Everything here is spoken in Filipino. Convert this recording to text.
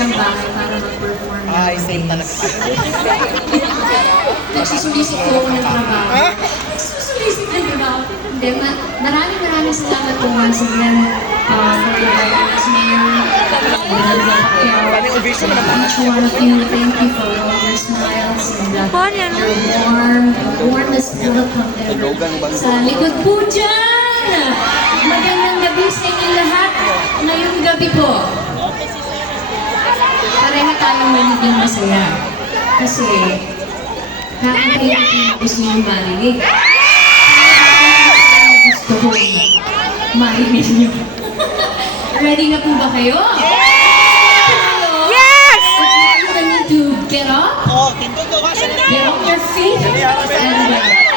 ng bahay para mag-perform. Ay, same talaga. Nagsusulisip po ako ng trabaho. Nagsusulisip ng trabaho. Hindi, maraming salamat po once again for inviting us here. Each one of you, thank you for all your smiles and your warmest welcome ever. Sa likod po dyan! Magandang gabi sa inyong lahat. Ngayong gabi po, pareha tayong magiging masaya. Kasi, kakanta yung gusto nyo marinig. Gusto ko marinig nyo. Ready na po ba kayo? Yes! You need to get up. Get on your feet. And